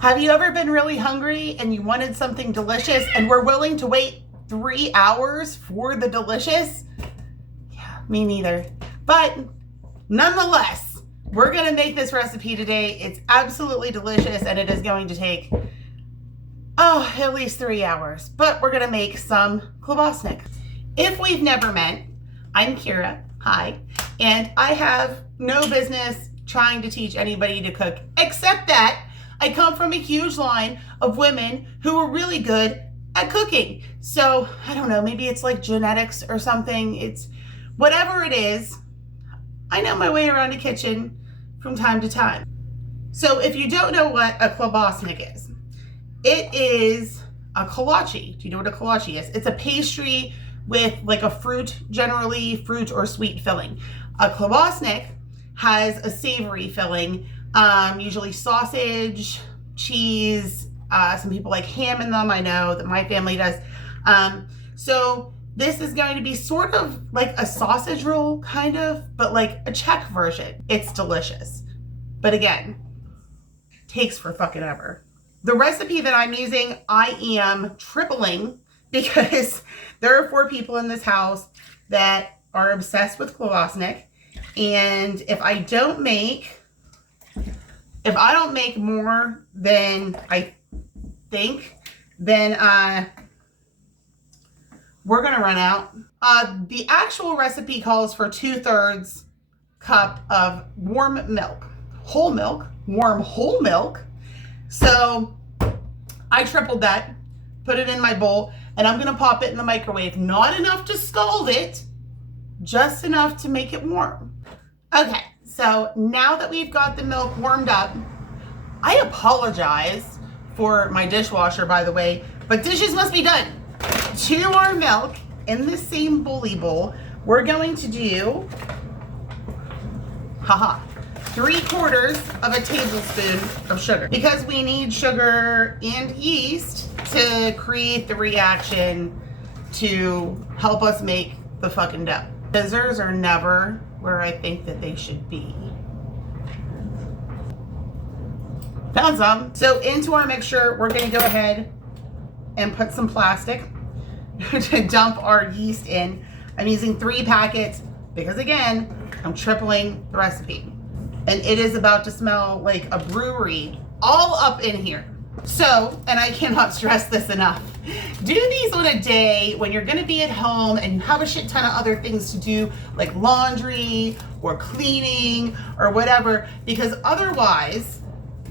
Have you ever been really hungry and you wanted something delicious and were willing to wait 3 hours for the delicious? Yeah, me neither. But nonetheless, we're gonna make this recipe today. It's absolutely delicious and it is going to take, at least 3 hours. But we're gonna make some klobásnik. If we've never met, I'm Kira, hi, and I have no business trying to teach anybody to cook, except that I come from a huge line of women who are really good at cooking. So I don't know, maybe it's like genetics or something. It's whatever it is, I know my way around a kitchen from time to time. So if you don't know what a klobásnik is, it is a kolachi. Do you know what a kolachi is? It's a pastry with like a fruit, generally fruit or sweet filling. A klobásnik has a savory filling, usually sausage, cheese, some people like ham in them. I know that my family does. So this is going to be sort of like a sausage roll, kind of, but like a Czech version. It's delicious. But again, takes for fucking ever. The recipe that I'm using, I am tripling because there are 4 people in this house that are obsessed with klobásnik. And if I don't make more than I think, then we're gonna run out. The actual recipe calls for 2/3 cup of warm milk, warm whole milk. So I tripled that, put it in my bowl, and I'm gonna pop it in the microwave. Not enough to scald it, just enough to make it warm. Okay, so now that we've got the milk warmed up, I apologize for my dishwasher, by the way, but dishes must be done. To our milk, in the same bully bowl, we're going to do, 3/4 of a tablespoon of sugar, because we need sugar and yeast to create the reaction to help us make the fucking dough. Scissors are never where I think that they should be. Found some. So into our mixture, we're gonna go ahead and put some plastic to dump our yeast in. I'm using 3 packets because again, I'm tripling the recipe. And it is about to smell like a brewery all up in here. So, and I cannot stress this enough, do these on a day when you're gonna be at home and you have a shit ton of other things to do, like laundry or cleaning or whatever, because otherwise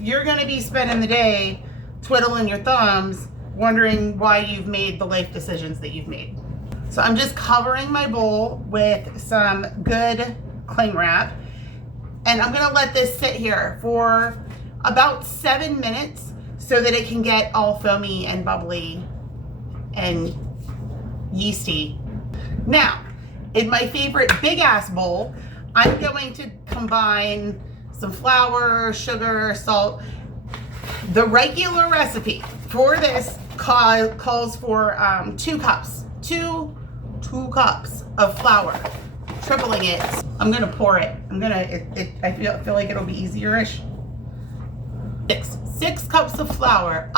you're gonna be spending the day twiddling your thumbs, wondering why you've made the life decisions that you've made. So I'm just covering my bowl with some good cling wrap, and I'm gonna let this sit here for about 7 minutes so that it can get all foamy and bubbly and yeasty. Now, in my favorite big ass bowl, I'm going to combine some flour, sugar, salt. The regular recipe for this calls for 2 cups, two cups of flour. Tripling it. I'm gonna pour it. I feel like it'll be easier-ish. 6 cups of flour.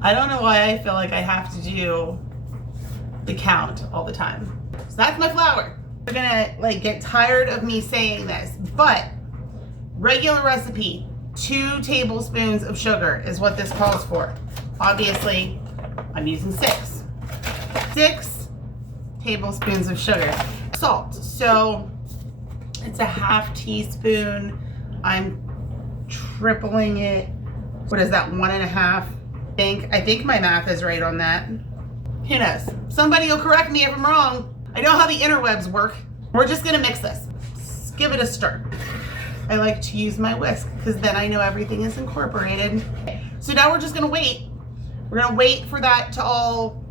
I don't know why I feel like I have to do the count all the time. So that's my flour. You're gonna like get tired of me saying this, but regular recipe, 2 tablespoons of sugar is what this calls for. Obviously, I'm using 6. 6 tablespoons of sugar. Salt. So it's a 1/2 teaspoon. I'm tripling it. What is that, 1.5? I think my math is right on that. Who knows? Somebody will correct me if I'm wrong. I know how the interwebs work. We're just gonna mix this. Just give it a stir. I like to use my whisk because then I know everything is incorporated. So now we're just gonna wait. We're gonna wait for that to all,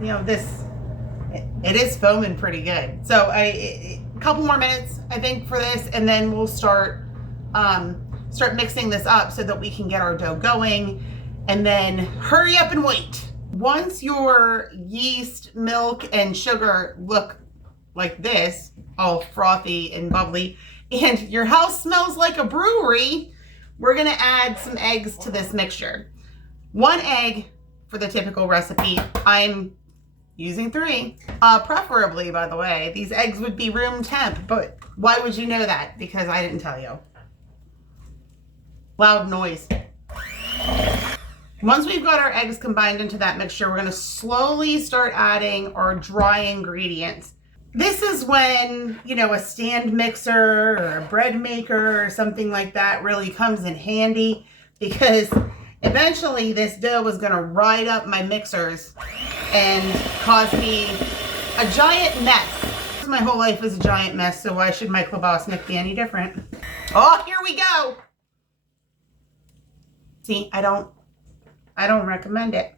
it is foaming pretty good. So a couple more minutes, I think, for this, and then we'll start mixing this up so that we can get our dough going, and then hurry up and wait. Once your yeast, milk, and sugar look like this, all frothy and bubbly, and your house smells like a brewery, we're gonna add some eggs to this mixture. 1 egg for the typical recipe. I'm using 3. Preferably, by the way, these eggs would be room temp, but why would you know that? Because I didn't tell you. Loud noise. Once we've got our eggs combined into that mixture, we're gonna slowly start adding our dry ingredients. This is when, you know, a stand mixer or a bread maker or something like that really comes in handy, because eventually this dough is gonna ride up my mixers and cause me a giant mess. My whole life is a giant mess, so why should my Klobásnik be any different? Oh, here we go. See, I don't recommend it.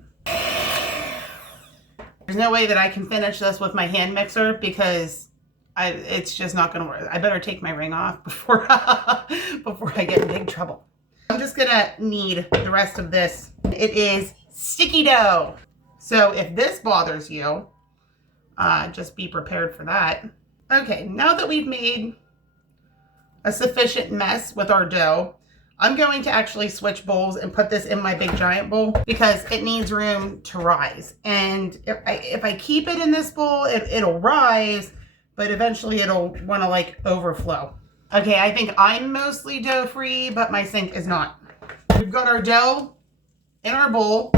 There's no way that I can finish this with my hand mixer because it's just not gonna work. I better take my ring off before I get in big trouble. I'm just gonna knead the rest of this. It is sticky dough. So if this bothers you, just be prepared for that. Okay, now that we've made a sufficient mess with our dough, I'm going to actually switch bowls and put this in my big giant bowl because it needs room to rise. And if I keep it in this bowl, it'll rise, but eventually it'll want to like overflow. Okay, I think I'm mostly dough free, but my sink is not. We've got our dough in our bowl.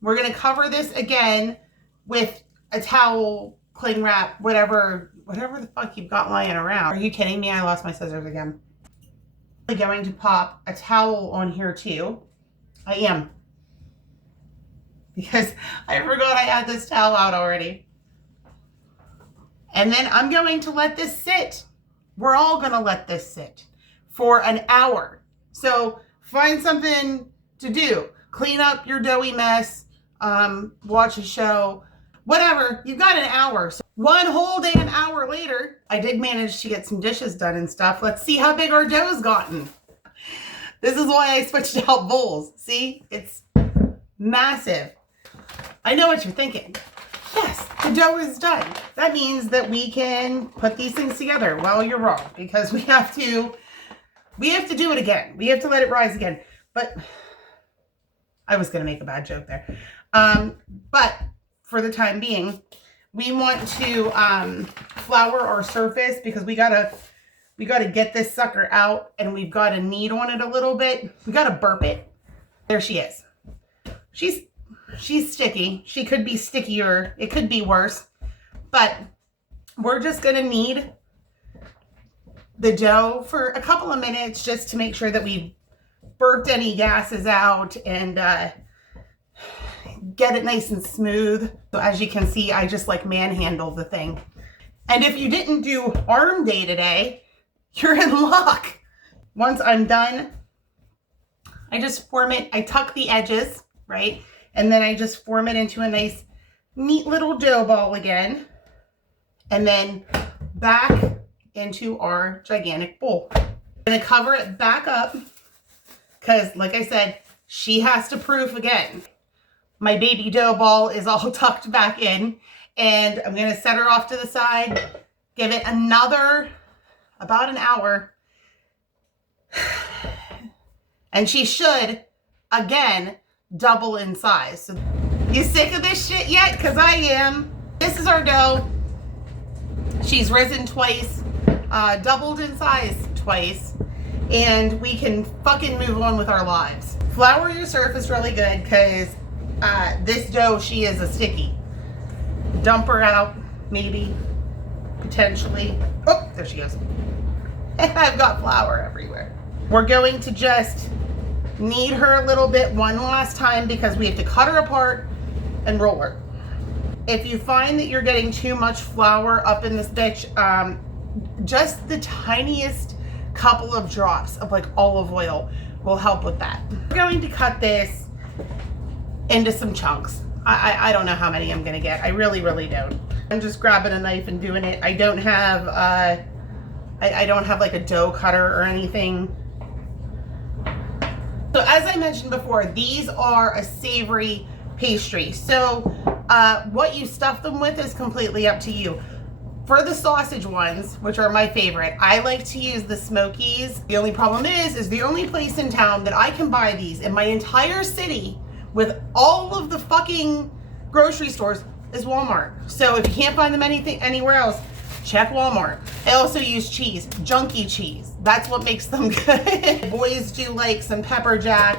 We're going to cover this again with a towel, cling wrap, whatever the fuck you've got lying around. Are you kidding me? I lost my scissors again. I'm going to pop a towel on here too. I am. Because I forgot I had this towel out already. And then I'm going to let this sit. We're all going to let this sit for an hour. So find something to do. Clean up your doughy mess. Watch a show. Whatever. You've got an hour. So 1 whole damn hour later, I did manage to get some dishes done and stuff. Let's see how big our dough's gotten. This is why I switched out bowls. See? It's massive. I know what you're thinking. Yes, the dough is done. That means that we can put these things together. Well, you're wrong, because we have to do it again. We have to let it rise again. But I was going to make a bad joke there. But for the time being, we want to flour our surface because we gotta get this sucker out, and we've got to knead on it a little bit. We got to burp it. There she is. She's sticky. She could be stickier. It could be worse. But we're just going to knead the dough for a couple of minutes just to make sure that we've burped any gases out and get it nice and smooth. So as you can see, I just like manhandle the thing. And if you didn't do arm day today, you're in luck. Once I'm done, I just form it. I tuck the edges, right? And then I just form it into a nice, neat little dough ball again. And then back into our gigantic bowl. I'm gonna cover it back up because, like I said, she has to proof again. My baby dough ball is all tucked back in, and I'm gonna set her off to the side, give it another about an hour, and she should again double in size. So, you sick of this shit yet? Because I am. This is our dough. She's risen twice, doubled in size twice, and we can fucking move on with our lives. Flour your surface really good because this dough, she is a sticky. Dump her out, maybe, potentially. Oh, there she goes. And I've got flour everywhere. We're going to just knead her a little bit one last time because we have to cut her apart and roll her. If you find that you're getting too much flour up in this bitch, just the tiniest couple of drops of like olive oil will help with that. We're going to cut this into some chunks. I don't know how many I'm gonna get. I really don't. I'm just grabbing a knife and doing it. I don't have I don't have like a dough cutter or anything. So as I mentioned before, these are a savory pastry. So what you stuff them with is completely up to you. For the sausage ones, which are my favorite, I like to use the Smokies. The only problem is the only place in town that I can buy these in my entire city with all of the fucking grocery stores is Walmart. So if you can't find them anywhere else, check Walmart. I also use cheese, junky cheese. That's what makes them good. Boys do like some pepper jack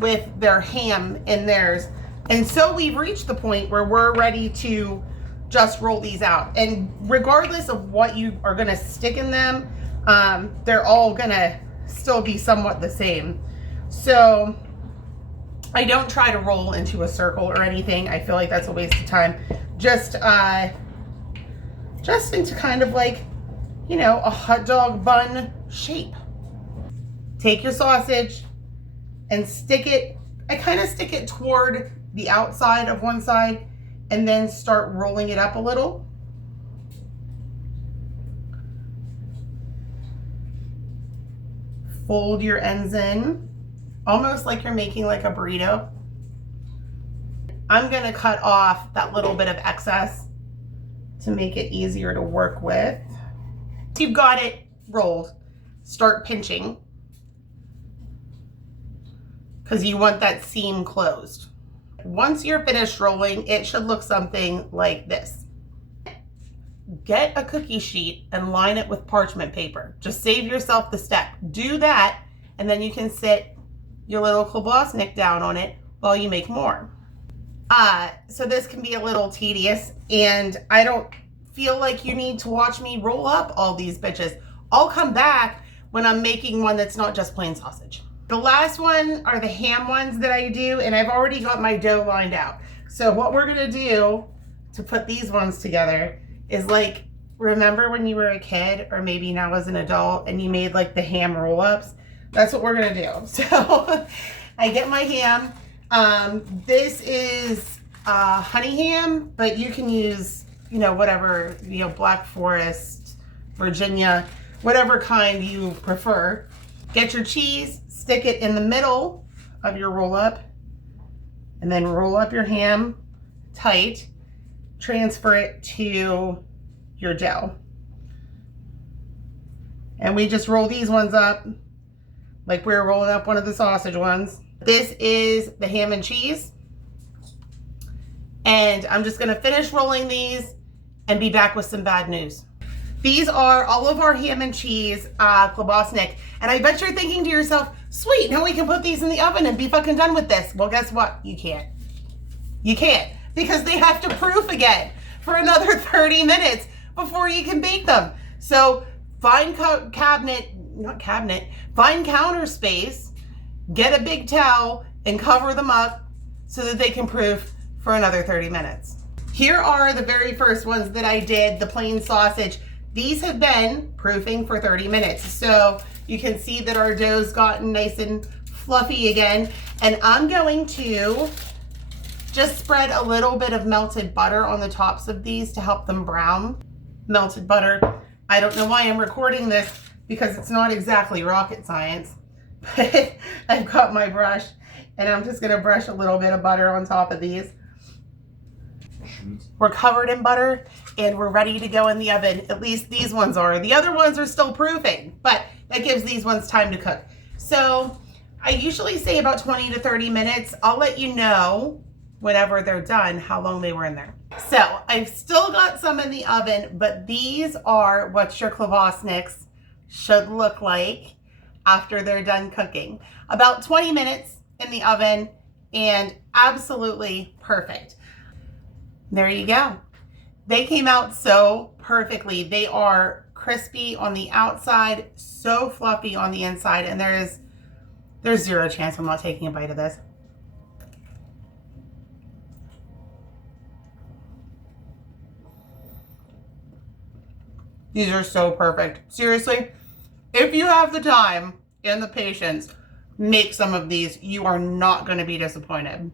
with their ham in theirs. And so we've reached the point where we're ready to just roll these out. And regardless of what you are gonna stick in them, they're all gonna still be somewhat the same. So I don't try to roll into a circle or anything. I feel like that's a waste of time. Just into kind of like, you know, a hot dog bun shape. Take your sausage and stick it, I kind of stick it toward the outside of one side and then start rolling it up a little. Fold your ends in, almost like you're making like a burrito. I'm gonna cut off that little bit of excess to make it easier to work with. So you've got it rolled, start pinching because you want that seam closed. Once you're finished rolling, it should look something like this. Get a cookie sheet and line it with parchment paper. Just save yourself the step. Do that, and then you can sit your little Klobásnik down on it while you make more. So this can be a little tedious, and I don't feel like you need to watch me roll up all these bitches. I'll come back when I'm making one that's not just plain sausage. The last one are the ham ones that I do, and I've already got my dough lined out. So what we're gonna do to put these ones together is like, remember when you were a kid or maybe now as an adult and you made like the ham roll-ups? That's what we're gonna do. So I get my ham. This is honey ham, but you can use, you know, whatever, you know, Black Forest, Virginia, whatever kind you prefer. Get your cheese, stick it in the middle of your roll up, and then roll up your ham tight, transfer it to your dough. And we just roll these ones up like we were rolling up one of the sausage ones. This is the ham and cheese. And I'm just gonna finish rolling these and be back with some bad news. These are all of our ham and cheese Klobásnik. And I bet you're thinking to yourself, sweet, now we can put these in the oven and be fucking done with this. Well, guess what? You can't. You can't, because they have to proof again for another 30 minutes before you can bake them. So find find counter space, get a big towel and cover them up so that they can proof for another 30 minutes. Here are the very first ones that I did, the plain sausage. These have been proofing for 30 minutes. So you can see that our dough's gotten nice and fluffy again. And I'm going to just spread a little bit of melted butter on the tops of these to help them brown. Melted butter. I don't know why I'm recording this because it's not exactly rocket science, but I've got my brush and I'm just gonna brush a little bit of butter on top of these. We're covered in butter and we're ready to go in the oven. At least these ones are. The other ones are still proofing, but that gives these ones time to cook. So I usually say about 20 to 30 minutes. I'll let you know whenever they're done how long they were in there. So I've still got some in the oven, but these are what your Klobásniks should look like after they're done cooking. About 20 minutes in the oven and absolutely perfect. There you go. They came out so perfectly. They are crispy on the outside, so fluffy on the inside, and there's zero chance I'm not taking a bite of this. These are so perfect. Seriously, if you have the time and the patience, make some of these. You are not going to be disappointed.